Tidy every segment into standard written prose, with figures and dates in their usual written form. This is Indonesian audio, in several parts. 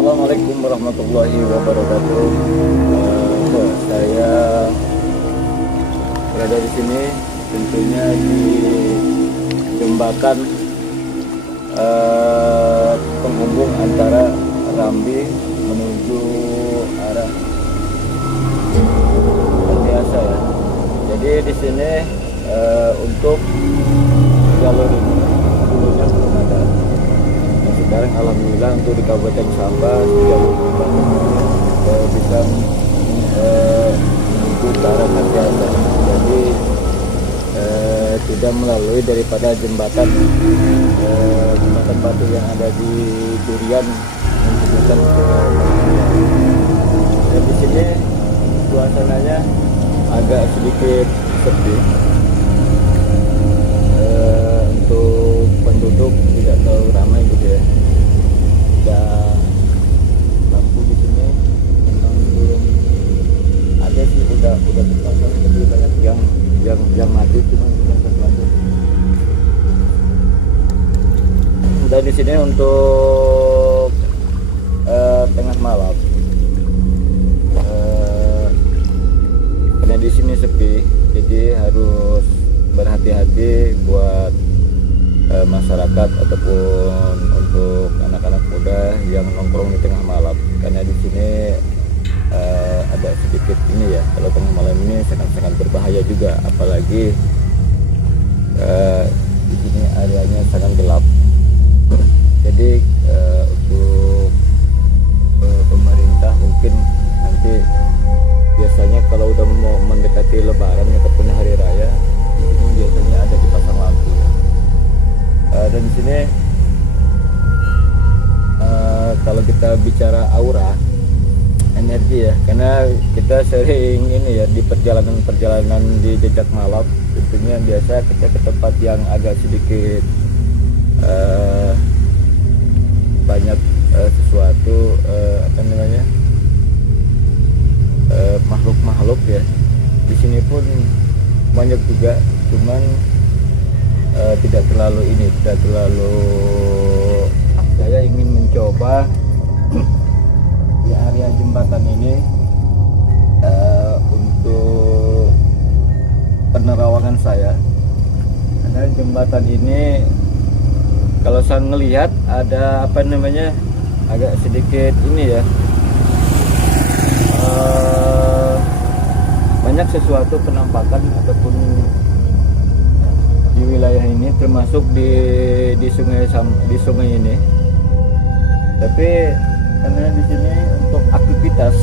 Assalamualaikum warahmatullahi wabarakatuh. Saya berada di sini, tentunya di jembatan penghubung antara Rambi menuju arah biasa ya. Jadi di sini untuk jalur ini dulunya belum ada. Sekarang alhamdulillah untuk di Kabupaten Sambas jalur bisa menuju ke arah biasa. Jadi tidak melalui daripada jembatan batu yang ada di Durian menghubungkan ke. Dan di sini suasananya agak sedikit sepi. Untuk penduduk tidak terlalu ramai gitu ya. Dan lampu di sini memang belum ada sih, udah terpasang, tapi banyak yang mati, cuma belum terpasang. Dan di sini untuk tengah malam, karena di sini sepi, jadi harus berhati-hati buat masyarakat ataupun untuk anak-anak muda yang nongkrong di tengah malam, karena di sini ada sedikit ini ya, kalau tengah malam ini sangat berbahaya juga, apalagi di sini areanya sangat gelap. Jadi untuk pemerintah mungkin nanti biasanya kalau udah mau mendekati Lebaran ataupun hari raya, ini biasanya ada dipasang lampu ya. Dan di sini kalau kita bicara aura energi ya, karena kita sering ini ya di perjalanan di jejak malam, tentunya biasa kita ke tempat yang agak sedikit banyak sesuatu apa namanya makhluk ya. Di sini pun banyak juga, cuman tidak terlalu saya ingin mencoba di area jembatan ini untuk penerawangan saya, karena jembatan ini kalau saya ngelihat ada apa namanya agak sedikit ini ya, banyak sesuatu penampakan ataupun di wilayah ini, termasuk di sungai ini. Tapi karena di sini untuk aktivitas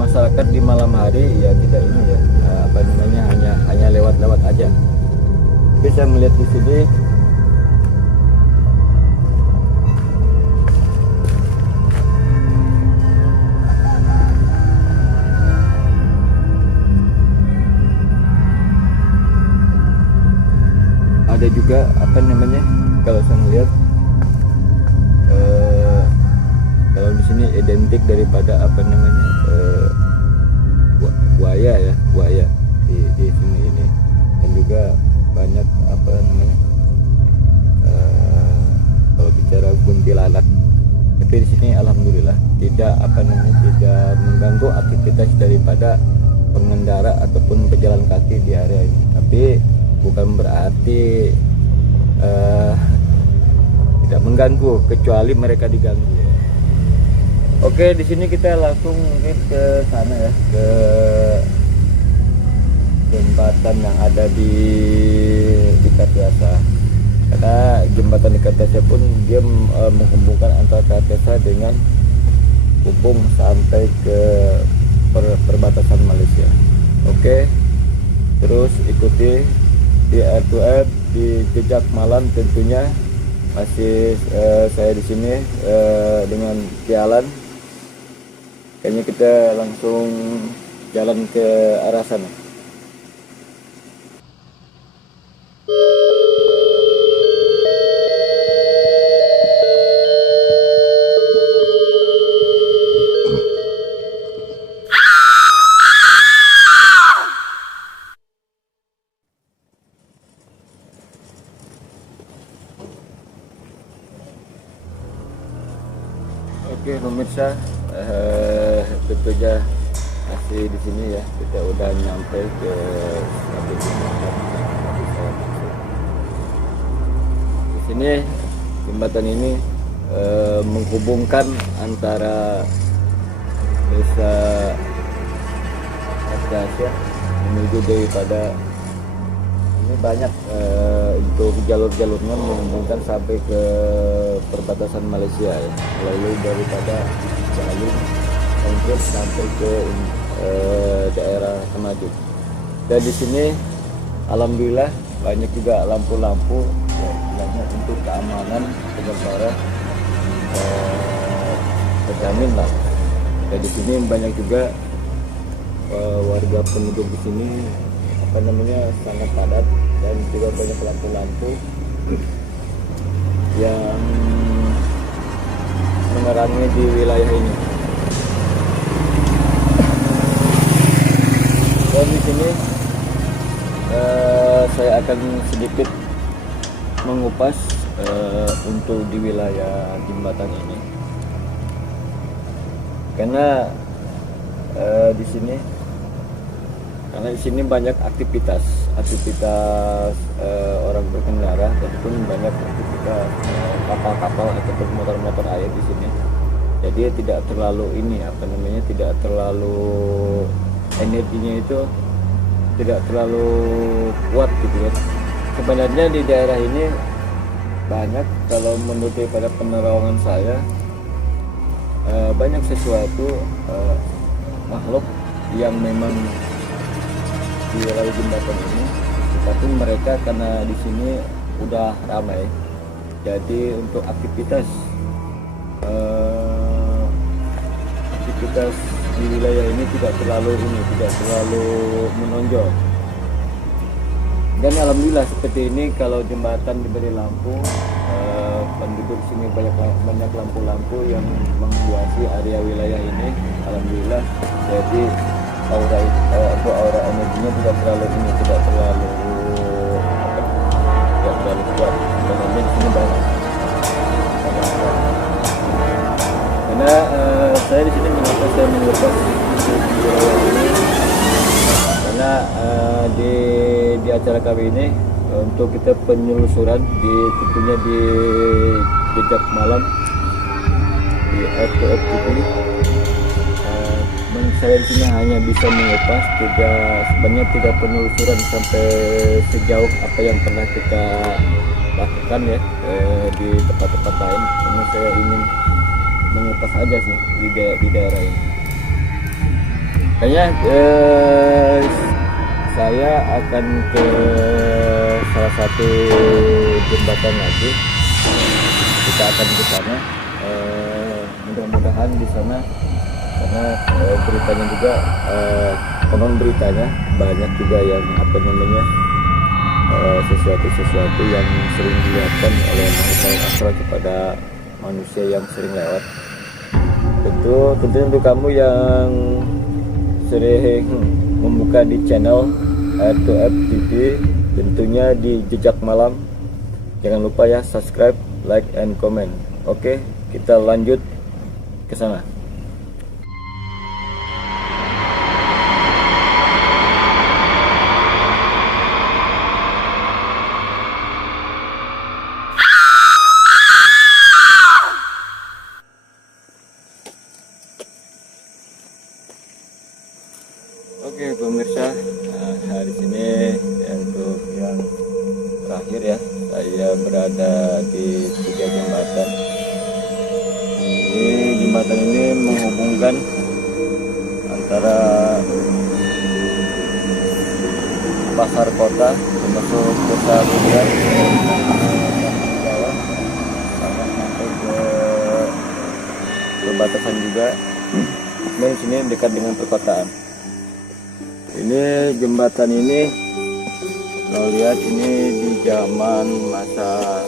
masyarakat di malam hari ya tidak ini ya, apa namanya hanya lewat aja. Bisa melihat di sini ada juga apa namanya, kalau saya melihat kalau di sini identik daripada apa namanya buaya di sini ini, dan juga banyak apa namanya kalau bicara kuntilanak Tapi di sini alhamdulillah tidak tidak mengganggu aktivitas daripada pengendara ataupun pejalan kaki di area ini. Tapi bukan berarti tidak mengganggu, kecuali mereka diganggu ya. Oke, di sini kita langsung mungkin ke sana ya, ke jembatan yang ada di Kartiasa. Karena jembatan di Kartiasa pun dia menghubungkan antara Kartiasa dengan Ubung sampai ke perbatasan Malaysia. Oke, terus ikuti di R2F di Jejak Malam tentunya. Masih saya di sini dengan Jalan. Kayaknya kita langsung jalan ke arah sana. Oke pemirsa, tentu aja masih di sini ya, kita udah nyampe ke di sini. Jembatan ini menghubungkan antara desa Kartiasa menuju daripada ini banyak untuk jalur-jalurnya menghubungkan sampai ke perbatasan Malaysia ya, melalui daripada jalur untuk sampai ke daerah Semaduk. Dan di sini alhamdulillah banyak juga lampu-lampu ya, banyak untuk keamanan pengendara terjamin lah. Dan di sini banyak juga warga penduduk di sini sangat padat, dan juga banyak lampu-lampu yang menerangi di wilayah ini. Dan di sini saya akan sedikit mengupas untuk di wilayah jembatan ini, karena di sini banyak aktivitas orang berkendara, ataupun banyak aktivitas kapal-kapal ataupun motor-motor air di sini. Jadi tidak terlalu tidak terlalu energinya itu tidak terlalu kuat gitu ya. Sebenarnya di daerah ini banyak, kalau menurut pada penerawangan saya, banyak sesuatu makhluk yang memang di wilayah jembatan ini, tapi mereka karena di sini udah ramai, jadi untuk aktivitas di wilayah ini tidak terlalu menonjol. Dan alhamdulillah seperti ini, kalau jembatan diberi lampu, penduduk sini banyak lampu-lampu yang menghiasi area wilayah ini, alhamdulillah. Jadi aura energinya tidak terlalu kuat. Dan di sini banyak. Karena saya di sini mengapa saya mengupas ini, karena di acara kami ini untuk kita penelusuran tentunya di Jejak Malam di R2F TV. Saya di sini hanya bisa mengupas, sebenarnya tidak penelusuran sampai sejauh apa yang pernah kita lakukan ya di tempat-tempat lain. Ini saya ingin mengupas aja sih di daerah ini. Kayaknya saya akan ke salah satu jembatan lagi. Kita akan ke sana. Mudah-mudahan di sana, karena beritanya juga konon beritanya banyak juga yang sesuatu yang sering dilihatkan oleh makhluk astral kepada manusia yang sering lewat. Tentunya untuk kamu yang sering membuka di channel R2F TV, tentunya di Jejak Malam, jangan lupa ya subscribe, like, and comment. Oke, kita lanjut ke sana. Oke pemirsa, nah, di sini untuk yang terakhir ya, saya berada di 3 jembatan. Ini jembatan ini menghubungkan antara pasar kota termasuk desa Budian Jawa sama sampai ke perbatasan juga. Nah, di sini dekat dengan perkotaan. Ini jembatan ini kalau lihat ini di zaman masa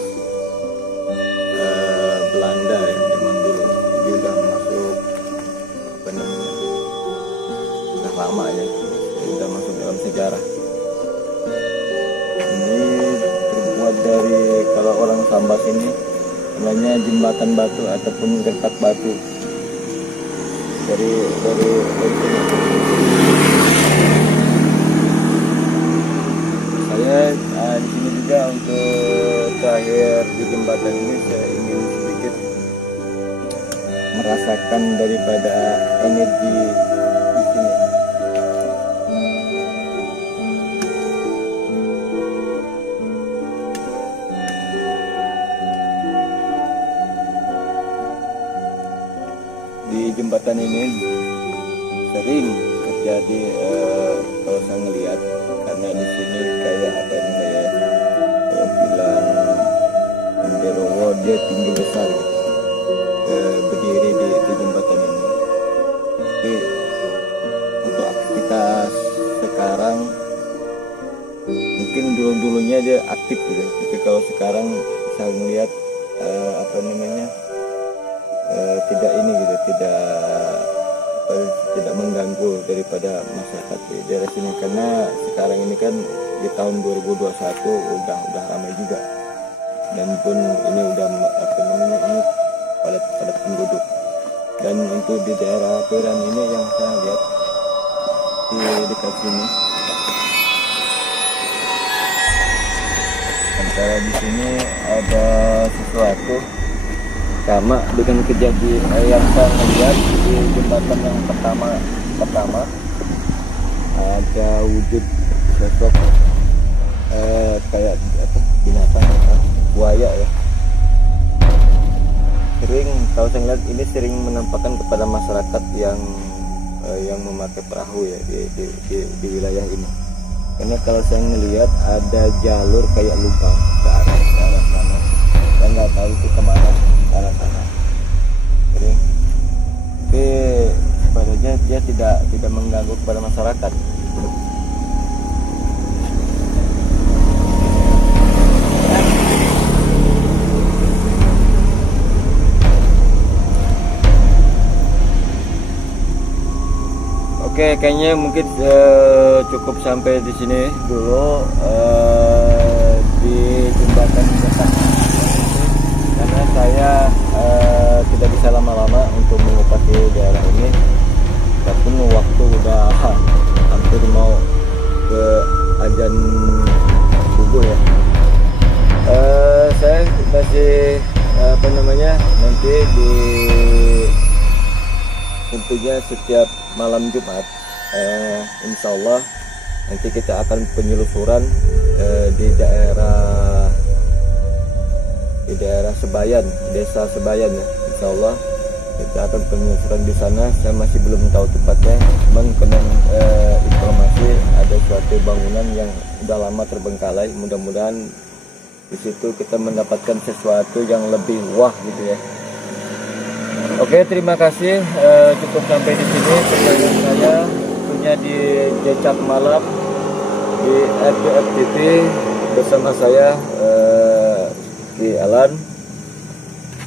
Belanda ya, zaman dulu. Jadi udah masuk apa namanya, udah lama ya, udah masuk dalam sejarah. Ini terbuat dari, kalau orang Sambas ini namanya jembatan batu ataupun gertak batu dari saya di sini juga untuk terakhir di jembatan ini saya ingin sedikit merasakan daripada energi di sini. Di jembatan ini sering terjadi kalau saya ngelihat, karena di sini kayak apa namanya ya, bilang Anderowo, dia tinggi besar berdiri di jembatan ini. Tapi untuk aktivitas sekarang mungkin dulunya dia aktif gitu, tapi kalau sekarang saya melihat apa namanya tidak ini gitu, tidak mengganggu daripada masyarakat di daerah sini, karena sekarang ini kan di tahun 2021 udah ramai juga, dan pun ini udah apa namanya ini padat penduduk. Dan untuk di daerah Peran ini yang saya lihat di dekat sini, antara di sini ada sesuatu sama dengan kejadian yang saya lihat di jembatan yang pertama ada wujud sosok kayak apa, binatang buaya ya. Sering kalau saya lihat ini sering menampakkan kepada masyarakat yang memakai perahu ya di wilayah ini. Karena kalau saya ngelihat ada jalur kayak lubang ke arah sana, saya nggak tahu itu kemana arah sana. Jadi sebenarnya dia tidak mengganggu kepada masyarakat. Oke, kayaknya mungkin cukup sampai di sini dulu di jembatan dekat, karena saya tidak bisa lama-lama untuk mengetahui daerah ini, walaupun waktu udah hampir mau ke azan subuh ya. Saya masih apa namanya, nanti di tentunya setiap malam Jumat insya Allah nanti kita akan penyelusuran di daerah Sebayan, desa Sebayan ya. Insya Allah kita akan penyelusuran di sana. Saya masih belum tahu tempatnya, cuman kena informasi ada suatu bangunan yang udah lama terbengkalai. Mudah-mudahan di situ kita mendapatkan sesuatu yang lebih wah gitu ya. Oke, terima kasih. Cukup sampai di sini perjalanan saya punya di Jecak Malam di RBF TV bersama saya di Alan.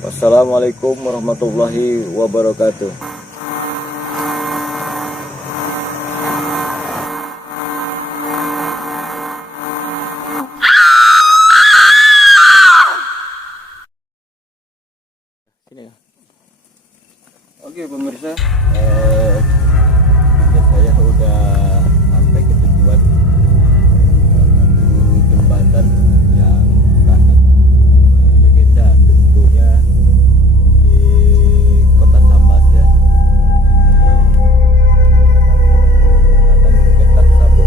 Wassalamualaikum warahmatullahi wabarakatuh. Sini ya. eh, tiket saya udah sampai ke tujuan, satu jembatan yang sangat legenda tentunya di kota Sambas ya. Jembatan Getak Sabo.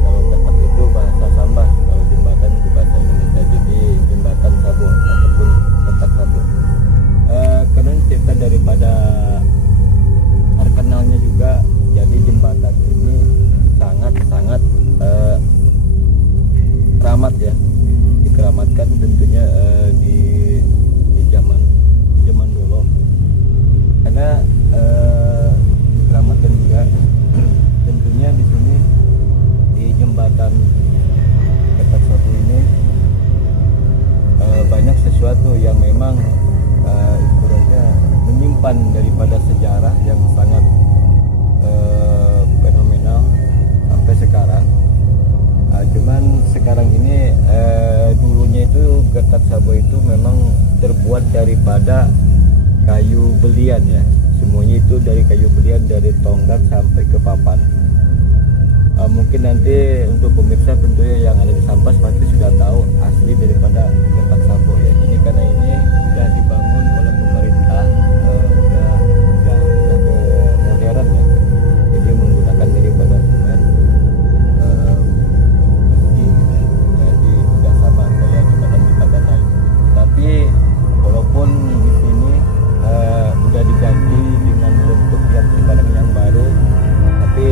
Kalau Getak itu bahasa Sambas, kalau jembatan itu bahasa Indonesia. Jadi jembatan Sabo ataupun Getak Sabo. Karena cerita daripada terkenalnya juga, jadi jembatan ini sangat-sangat keramat ya, dikeramatkan tentunya di zaman dulu, karena dikeramatkan juga tentunya di sini di jembatan Getak Sabo ini banyak sesuatu yang memang istilahnya menyimpan daripada sejarah yang sangat fenomenal sampai sekarang. Cuman sekarang ini dulunya itu Getak Sabo itu memang terbuat daripada kayu belian ya, semuanya itu dari kayu belian, dari tonggak sampai ke papan. Mungkin nanti untuk pemirsa tentunya yang ada di Sambas pasti sudah tahu asli daripada Getak Sabo ya. Ini karena ini sudah dibangun oleh pemerintah, udah modern ya. Jadi menggunakan daripada semen besi gitu ya. Jadi sudah sama kayak jembatan lain. Tapi walaupun di sini udah diganti dengan bentuk yang sekarang yang baru, tapi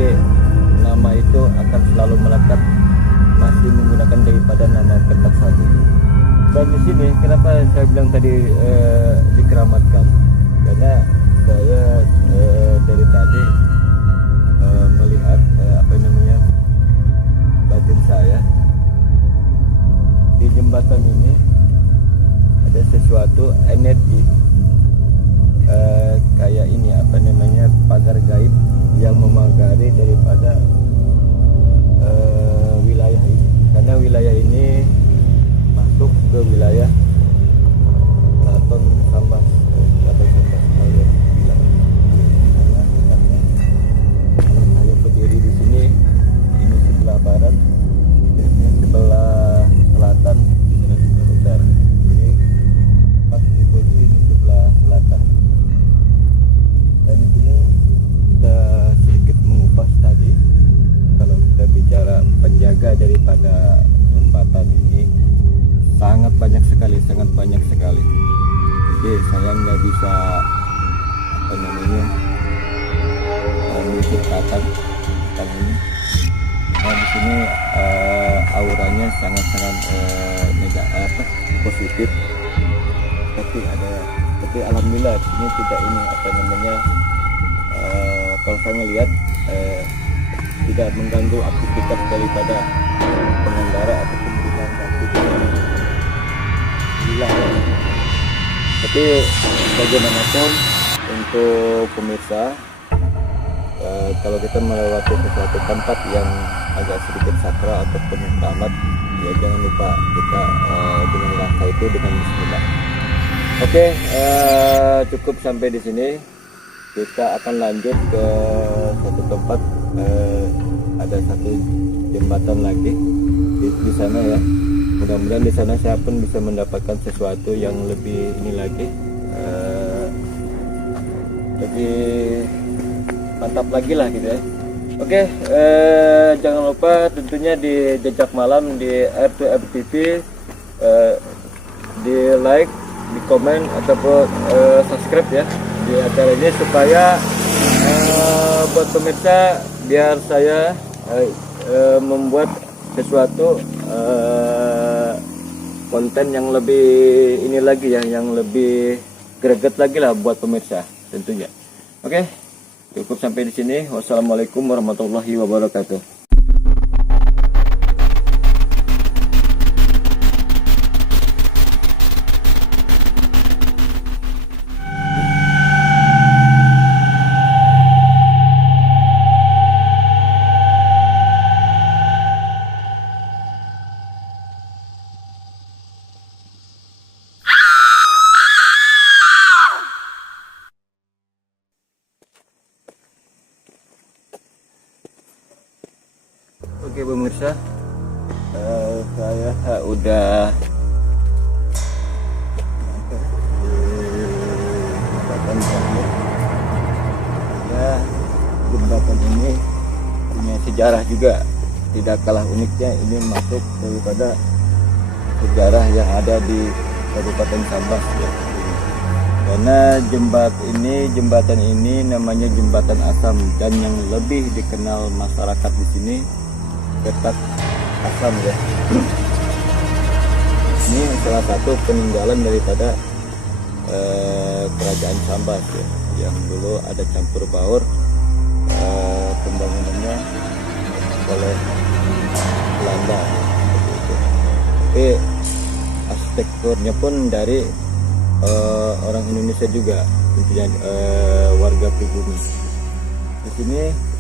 nama itu akan selalu melekat, masih menggunakan daripada nama Getak Sabo. Dan di sini kenapa saya bilang tadi dikeramatkan, karena saya dari tadi melihat apa namanya batin saya di jembatan ini ada sesuatu energi kayak ini apa namanya pagar gaib yang memagari daripada wilayah ini, karena wilayah ini masuk ke wilayah Keraton Sambas. Kalau saya berdiri di sini, ini sebelah barat, ini sebelah selatan, ini sebelah utara. Jadi pas di posisi di sebelah selatan. Dan di sini kita sedikit mengupas tadi, kalau kita bicara penjaga daripada jembatan ini sangat banyak sekali. Jadi saya nggak bisa apa namanya menceritakan tentang ini. Nah di sini auranya sangat positif. Tapi alhamdulillah ini tidak ini apa namanya kalau saya ngelihat tidak mengganggu aktivitas daripada pengendara ataupun aktivitas. Tapi bagaimanapun untuk pemirsa, kalau kita melewati sesuatu tempat yang agak sedikit sakral ataupun keramat, ya jangan lupa kita dengan rasa itu dengan Bismillah. Oke, cukup sampai di sini. Kita akan lanjut ke satu tempat, ada satu jembatan lagi di sana ya. Mudah-mudahan di sana saya pun bisa mendapatkan sesuatu yang lebih ini lagi, lebih mantap lagi lah gitu ya. Oke, jangan lupa tentunya di Jejak Malam di R2M TV, di like, di komen ataupun subscribe ya di acara ini, supaya buat pemirsa biar saya membuat sesuatu konten yang lebih ini lagi ya, yang lebih greget lagi lah buat pemirsa tentunya. Oke, cukup sampai di sini. Wassalamualaikum warahmatullahi wabarakatuh. Oke pemirsa, saya udah jembatan terakhir. Ya, jembatan ini punya sejarah juga, tidak kalah uniknya. Ini masuk daripada sejarah yang ada di Kabupaten Sambas ya. Karena jembatan ini namanya Jembatan Asam, dan yang lebih dikenal masyarakat di sini Petak Asam ya. Ini salah satu peninggalan daripada kerajaan Sambas ya, yang dulu ada campur baur pembangunannya oleh Belanda. Tapi arsitekturnya pun dari orang Indonesia juga, tentunya warga pribumi. Di sini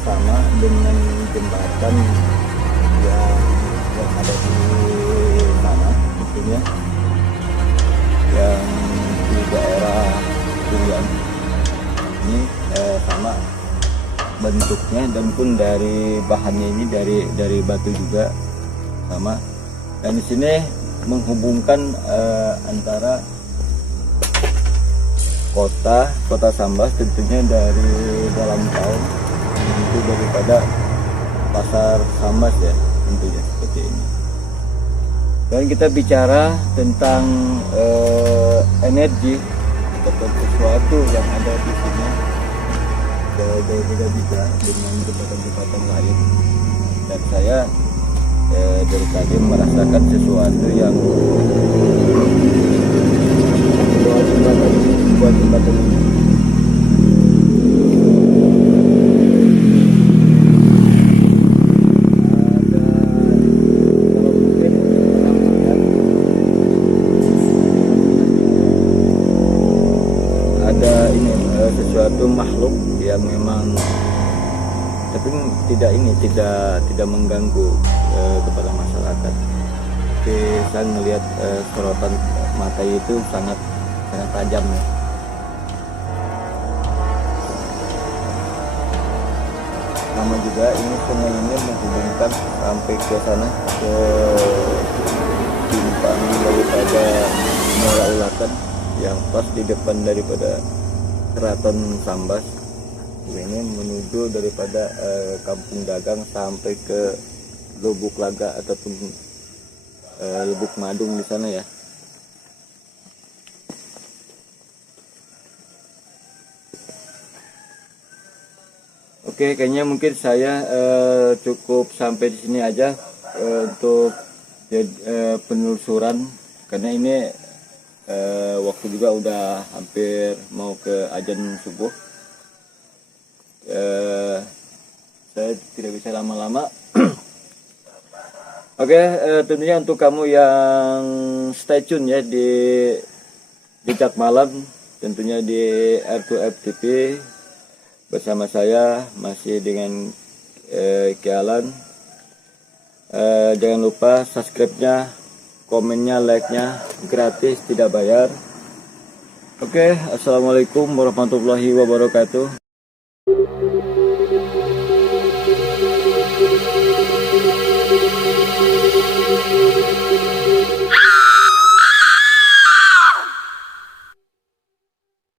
sama dengan jembatan yang ada di sana, tentunya yang di daerah Durian. Ini sama bentuknya, dan pun dari bahannya ini dari batu juga sama. Dan di sini menghubungkan antara kota Sambas, tentunya dari dalam tahun itu daripada pasar Sambas ya, tentunya seperti ini. Dan kita bicara tentang energi atau sesuatu yang ada di sini, berbeda-beda dengan jembatan-jembatan lain. Dan saya dari tadi merasakan sesuatu yang buat jembatan ini. Ada ini sesuatu makhluk yang memang, tapi tidak mengganggu kepada masyarakat. Tapi saya melihat sorotan mata itu sangat tajam ya. Sama juga ini sungai ini menghubungkan sampai ke sana, ke simpang daripada Muara Ulakan yang pas di depan daripada Keraton Sambas. Ini menuju daripada Kampung Dagang sampai ke Lubuk Laga ataupun Lubuk Madung di sana ya. Oke, kayaknya mungkin saya cukup sampai di sini aja untuk penelusuran, karena ini waktu juga udah hampir mau ke azan subuh. Saya tidak bisa lama-lama. Oke, tentunya untuk kamu yang stay tune ya di Jejak Malam, tentunya di R2F TV bersama saya masih dengan Kialan. Jangan lupa subscribe-nya, komennya, like-nya gratis, tidak bayar. Oke, assalamualaikum warahmatullahi wabarakatuh.